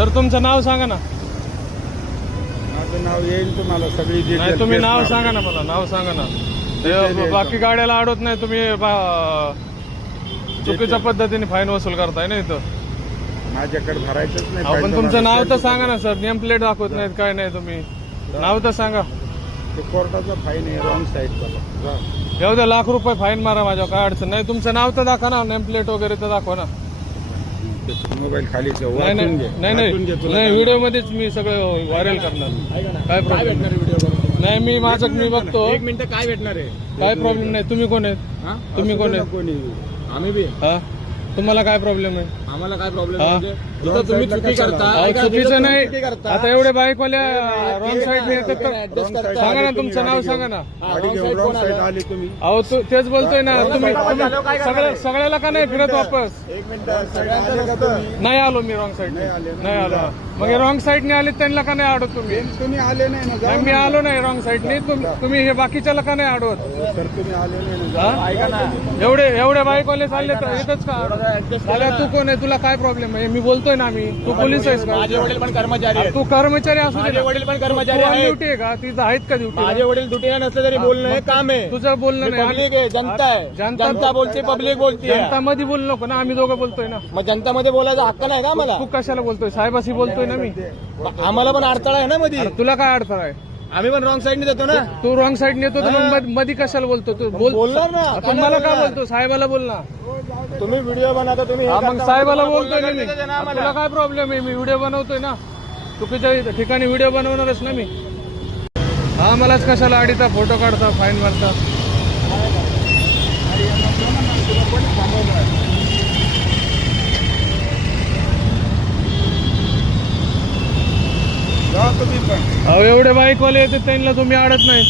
Sir तुमचं नाव सांगा ना. माझं नाव येईल तुम्हाला सगळी नाही डिटेल. तुम्ही नाव सांगा ना, मला नाव सांगा ना. ते बाकी गाड्याला अडवत नाही तुम्ही, चुकीच्या पद्धतीने फाईन वसूल करताय ना इथं. माझ्याकडे भरायचंच नाही. अहो, पण तुमचं नाव तर सांगा ना सर. नेम प्लेट दाखवत नाहीत काय नाही तुम्ही. नाव तर सांगा. ते कोर्टाचा फाईन आहे रॉंग साईडचा. येऊ द्या, लाख रुपये फाईन मारा, माझ्या काय अडचण नाही. तुमचं नाव तर दाखवा ना, नेम प्लेट वगैरे तर दाखवा ना. मोबाईल खाली ठेव. नाही नाही नाही, व्हिडिओ मध्येच मी सगळं व्हायरल करणार. काय प्रॉब्लेम नाही. मी बघतो. एक मिनिट काय भेटणार आहे? काय प्रॉब्लेम नाही. तुम्ही कोण आहेत? तुम्ही कोण आहेत? कोणी आम्ही बी हा, तुम्हाला काय प्रॉब्लेम आहे? आम्हाला काय प्रॉब्लेम हा? जिथं तुम्ही चुकी करता अहो, चुकीचं नाही. आता एवढे बाईकवाल्या रॉंग साईडने येतात तर सांगा ना, तुमचं नाव सांगा ना. गाडी घेऊन रॉंग साईड आली तुम्ही. अहो तेच बोलतोय ना. तुम्ही सगळ्याला का नाही फिरत वापस? एक मिनिट आले का तुम्ही? नाही आलो मी रॉंग साईड. नाही आलो. मग रॉंग साईडने आले त्यांना का नाही अडवत तुम्ही? तुम्ही आले नाही ना. नाही, मी आलो नाही रॉंग साईडने. तुम्ही हे बाकीच्याला का नाही अडवत? सर तुम्ही आले नाही ना. हा? ऐका ना, एवढे बाईकवाले चालले तर इथंच का? साल्या, तू कोण आहे? तुला काय प्रॉब्लेम आहे? मी बोलतोय ना. मी तू पोलीस आहेस का? माझे वडील पण कर्मचारी आहेत. तू कर्मचारी असू दे माझे ना. वडील पण कर्मचारी आहेत. ड्युटी आहे का? तिथं आहेत का ड्युटी? माझे वडील दुटीला नसले तरी बोलणं हे काम आहे. तुझं बोलणं नाही. पब्लिक आहे, जनता आहे. जनता बोलते, पब्लिक बोलते. जनता मध्ये बोलू नको ना. आम्ही दोघं बोलतोय ना. मग जनतामध्ये बोलायचा हक्क नाही का मला? तू कशाला बोलतोय? साहेबाशी बोलतोय ना मी. आम्हाला पण अडथळा आहे ना मध्ये. अरे तुला काय अडथळा आहे? आम्ही पण रॉंग साईडने देतो ना. तू रॉंग साईडने येतो तर मग मध्ये कशाला बोलतो? तू बोलणार ना. आपण मला काय बोलतो? साहेबाला बोल ना. तुम्ही व्हिडिओ बनवता, तुम्ही हे हा, मग करता, साहेबाला बोलणं बोलतोय ना मी. गरजेचं आहे ना आम्हाला. तुला काय प्रॉब्लेम आहे? मी व्हिडिओ बनवतोय ना. चुकीच्या ठिकाणी व्हिडिओ बनवणारच ना मी. हा, मलाच कशाला अडीचा फोटो काढता, फाईन मारता. जा तुम्ही पण. अहो, एवढे बाईकवाले येतात त्यांना तुम्ही अडत नाही.